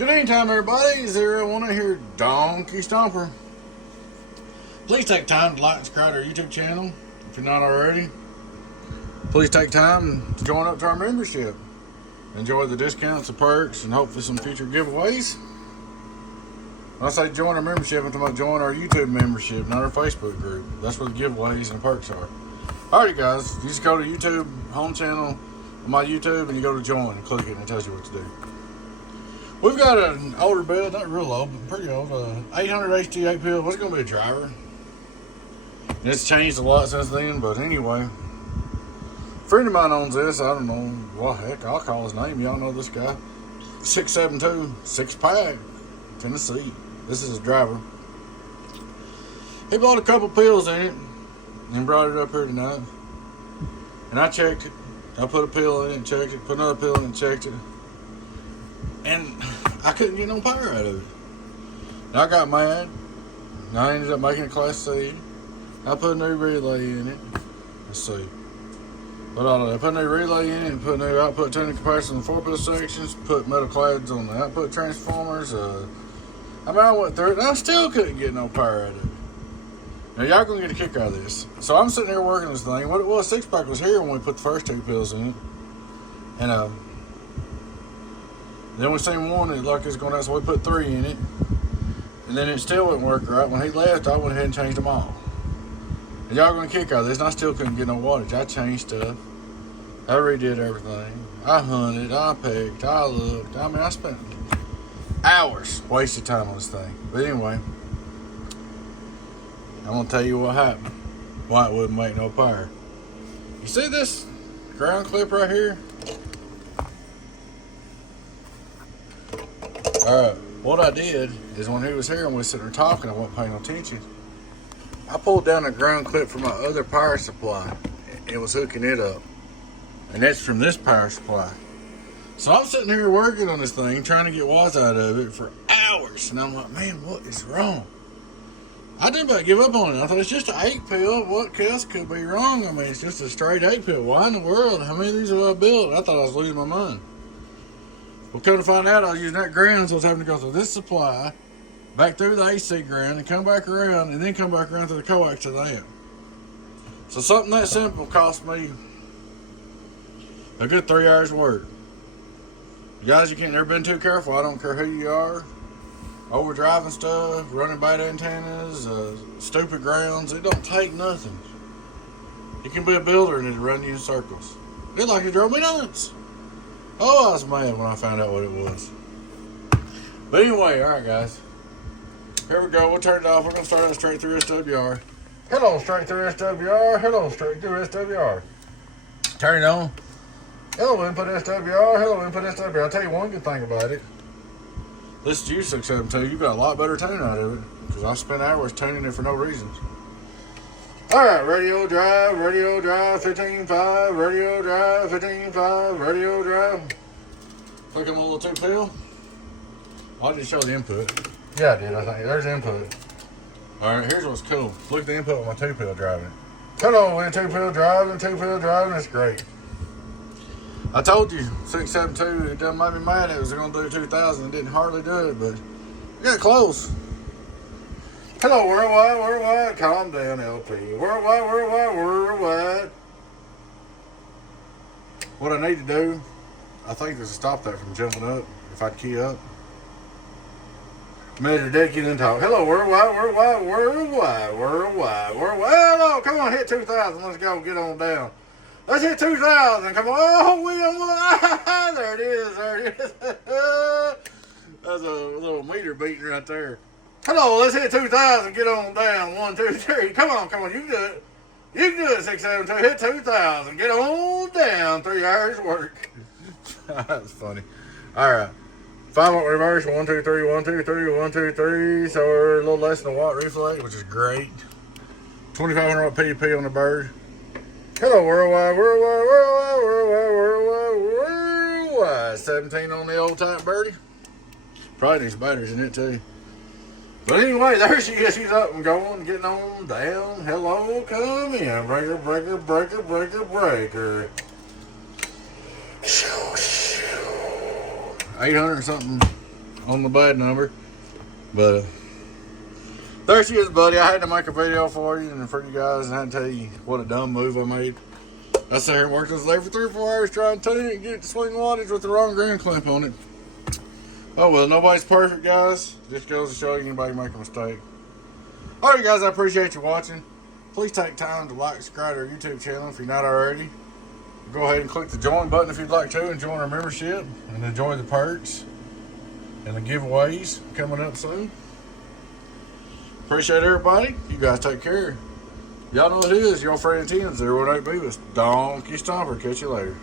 Good evening time, everybody. 01 here, Donkey Stomper. Please take time to like and subscribe to our YouTube channel if you're not already. Please take time to join up to our membership. Enjoy the discounts and perks and hopefully some future giveaways. When I say join our membership, I'm talking about join our YouTube membership, not our Facebook group. That's where the giveaways and the perks are. Alright guys, you just go to YouTube, home channel, on my YouTube, and you go to join and click it and it tells you what to do. We've got an older build, not real old, but pretty old, 800HD-8PIll. What's going to be a driver? And it's changed a lot since then, but anyway. A friend of mine owns this. I don't know what heck, I'll call his name. Y'all know this guy. 672, 6-pack, Tennessee. This is his driver. He bought a couple pills in it and brought it up here tonight. And I checked it. I put a pill in it and checked it, put another pill in it and checked it. And I couldn't get no power out of it. And I got mad. And I ended up making a Class C. I put a new relay in it. Let's see. I put a new relay in it and put a new output tuning capacitor in the 4-pill sections. Put metal clads on the output transformers. I went through it and I still couldn't get no power out of it. Now y'all gonna get a kick out of this. So I'm sitting there working this thing. What it was, 6-pack was here when we put the first 2 pills in it. And then we seen one that like it's going out, so we put 3 in it. And then it still wouldn't work right. When he left, I went ahead and changed them all. And y'all gonna kick out of this, and I still couldn't get no wattage. I changed stuff. I redid everything. I hunted, I picked, I looked. I mean, I spent hours wasted time on this thing. But anyway, I'm gonna tell you what happened. Why it wouldn't make no power. You see this ground clip right here? Alright, what I did is when he was here and we were sitting there talking, I wasn't paying no attention. I pulled down a ground clip from my other power supply. It was hooking it up. And that's from this power supply. So I'm sitting here working on this thing, trying to get watts out of it for hours. And I'm like, man, what is wrong? I didn't about give up on it. I thought it's just an 8-pill. What else could be wrong? I mean, it's just a straight 8-pill. Why in the world? How many of these have I built? I thought I was losing my mind. Well, come to find out, I was using that ground, so I was having to go through this supply, back through the AC ground, and come back around, and then come back around to the coax to the amp. So something that simple cost me a good 3 hours work. You guys, you can't never been too careful. I don't care who you are. Overdriving stuff, running bad antennas, stupid grounds. It don't take nothing. You can be a builder and it'll run you in circles. It like it drove me nuts. Oh, I was mad when I found out what it was. But anyway, alright guys. Here we go. We'll turn it off. We're going to start out straight through SWR. Hello, straight through SWR. Hello, straight through SWR. Turn it on. Hello, input SWR. Hello, input SWR. I'll tell you one good thing about it. This G672, you got a lot better tune out of it. Because I spent hours tuning it for no reasons. Alright, radio drive, 15.5, radio drive, 15.5, radio drive. Click on the little 2-pill. I'll just show the input. Yeah, I did, I think. There's the input. Alright, here's what's cool. Look at the input with my 2-pill driving. Hello, we're 2-pill driving, it's great. I told you, 672, it doesn't make me mad. It was going to do 2,000. It didn't hardly do it, but we got close. Hello, worldwide, calm down, LP. Worldwide. What I need to do, I think is to stop that from jumping up, if I'd key up. Measure decking and talk. Hello, worldwide. Hello, come on, hit 2,000. Let's go, get on down. Let's hit 2,000. Come on. Oh, we almost. There it is. That's a little meter beating right there. Hello, let's hit 2,000. Get on down. 1, 2, 3. Come on. You can do it. 672. Hit 2,000. Get on down. 3 hours work. That's funny. All right. 5-watt reverse. 1, 2, 3. 1, 2, 3. 1, 2, 3. So we're a little less than a watt reflect, which is great. 2,500 watt PDP on the bird. Hello, worldwide. 17 on the old type birdie. Probably needs batteries in it too. But anyway, there she is. She's up and going, getting on down. Hello, come in. Breaker. 800 something on the bad number. But there she is, buddy. I had to make a video for you and for you guys, and I had to tell you what a dumb move I made. I sat here and worked this lathe for 3 or 4 hours trying to tune it and get it to swing wattage with the wrong ground clamp on it. Oh well, nobody's perfect, guys. Just goes to show you anybody make a mistake. Alright guys, I appreciate you watching. Please take time to like, subscribe to our YouTube channel if you're not already. Go ahead and click the join button if you'd like to and join our membership and enjoy the perks and the giveaways coming up soon. Appreciate everybody. You guys take care. Y'all know what it is. Your friend Tim's 018 Beavis. Donkey Stomper. Catch you later.